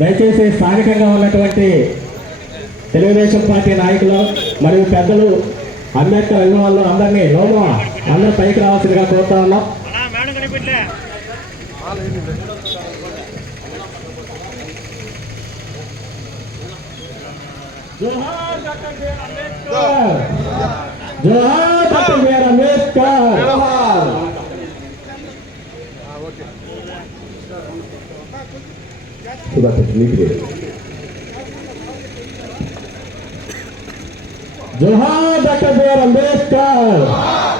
దయచేసి స్థానికంగా ఉన్నటువంటి తెలుగుదేశం పార్టీ నాయకులు మరియు పెద్దలు అంబేద్కర్ అభిమానులు అందరినీ అందరూ పైకి రావాల్సిందిగా కోరుతా ఉన్నాం. జోహార్ డాక్టర్ బిఆర్ అంబేద్కర్, జోహార్ డాక్టర్ బిఆర్ అంబేద్కర్. జోహార్ డాక్టర్ బిఆర్ అంబేద్కర్,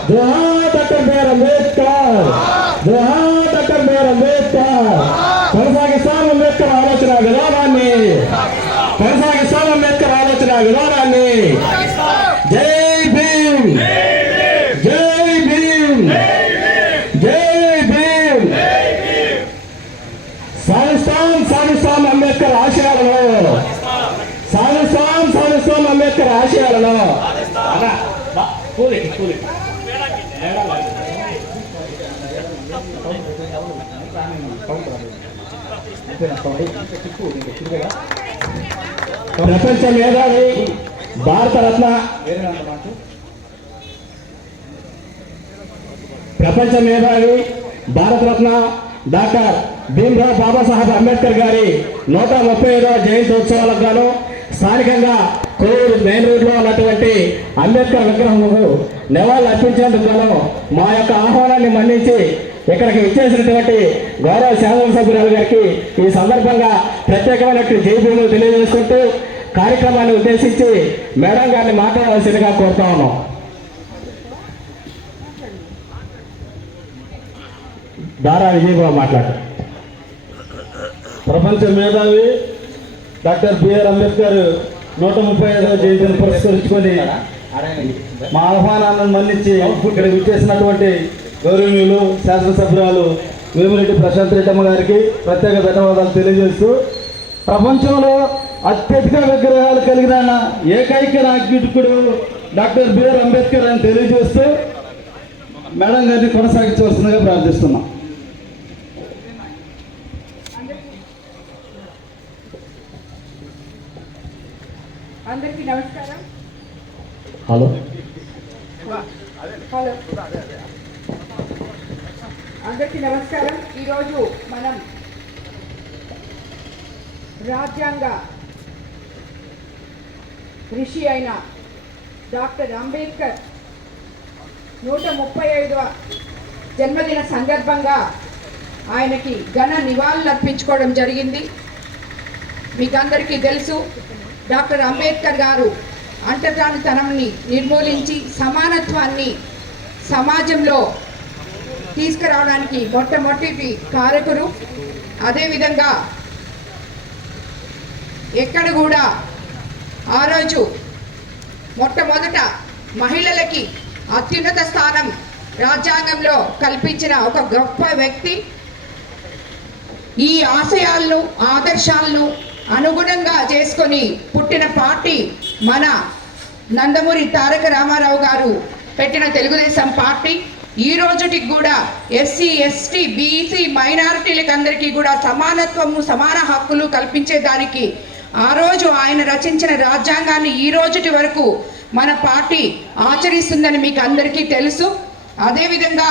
జోహార్ డాక్టర్ బిఆర్ అంబేద్కర్, జోహార్ డాక్టర్ బిఆర్ అంబేద్కర్. కొనసాగిస్తాం అంబేద్కర్ ఆలోచన విధానాన్ని, కొనసాగిస్తాం అంబేద్కర్ ఆలోచన విధానాన్ని. జై భీమ్, జై భీమ్, జై భీమ్. సాధిస్తాం అంబేద్కర్ ఆశయాలను, సాధిస్తాం అంబేద్కర్ ఆశయాలను. ప్రపంచ మేధావి భారతరత్న, ప్రపంచ మేధావి భారతరత్న డాక్టర్ భీమ్రావ్ బాబాసాహెబ్ అంబేద్కర్ గారి 135వ జయంతి ఉత్సవాలకు గాను స్థానికంగా కోవూరు మెయిన్ రోడ్లో ఉన్నటువంటి అంబేద్కర్ విగ్రహముకు నివాళులు అర్పించేందుకు గాను మా యొక్క ఆహ్వానాన్ని మన్నించి ఇక్కడికి ఇచ్చేసినటువంటి గౌరవ శాసనసభ్యురాలు గారికి ఈ సందర్భంగా ప్రత్యేకమైనటువంటి జైభీములు తెలియజేసుకుంటూ కార్యక్రమాన్ని ఉద్దేశించి మేడం గారిని మాట్లాడవలసిందిగా కోరుతా ఉన్నాం. దారా విజయబాబు మాట్లాడారు. ప్రపంచ మేధావి డాక్టర్ బిఆర్ అంబేద్కర్ 135వ జయంతిని పురస్కరించుకొని మా ఆహ్వానాలను మన్నించి ఇక్కడికి విచ్చేసినటువంటి గౌరవనీయులు శాసనసభ్యురాలు వేమిరెడ్డి ప్రశాంత్ రెడ్డమ్మ గారికి ప్రత్యేక ధన్యవాదాలు తెలియజేస్తూ, ప్రపంచంలో అత్యధిక విగ్రహాలు కలిగిన ఏకైక నాయకుడు డాక్టర్ బిఆర్ అంబేద్కర్ అని తెలియజేస్తూ మేడం గారిని కొనసాగించవలసిందిగా ప్రార్థిస్తున్నాం. అందరికీ నమస్కారం. హలో హలో అందరికీ నమస్కారం. ఈరోజు మనం రాజ్యాంగ ఋషి అయిన డాక్టర్ అంబేద్కర్ 135వ జన్మదిన సందర్భంగా ఆయనకి ఘన నివాళులు అర్పించుకోవడం జరిగింది. మీకు అందరికీ తెలుసు, డాక్టర్ అంబేద్కర్ గారు అంటరానితనాన్ని నిర్మూలించి సమానత్వాన్ని సమాజంలో తీసుకురావడానికి మొట్టమొదటి కారకులు. అదేవిధంగా ఎక్కడ కూడా ఆ రోజు మొట్టమొదట మహిళలకి అత్యున్నత స్థానం రాజ్యాంగంలో కల్పించిన ఒక గొప్ప వ్యక్తి. ఈ ఆశయాలను ఆదర్శాలను అనుగుణంగా చేసుకొని పుట్టిన పార్టీ మన నందమూరి తారక రామారావు గారు పెట్టిన తెలుగుదేశం పార్టీ. ఈ రోజుటికి కూడా ఎస్సీ ఎస్టీ బీసీ మైనారిటీలకు అందరికీ కూడా సమానత్వము సమాన హక్కులు కల్పించేదానికి ఆ రోజు ఆయన రచించిన రాజ్యాంగాన్ని ఈ రోజుటి వరకు మన పార్టీ ఆచరిస్తుందని మీకు అందరికీ తెలుసు. అదేవిధంగా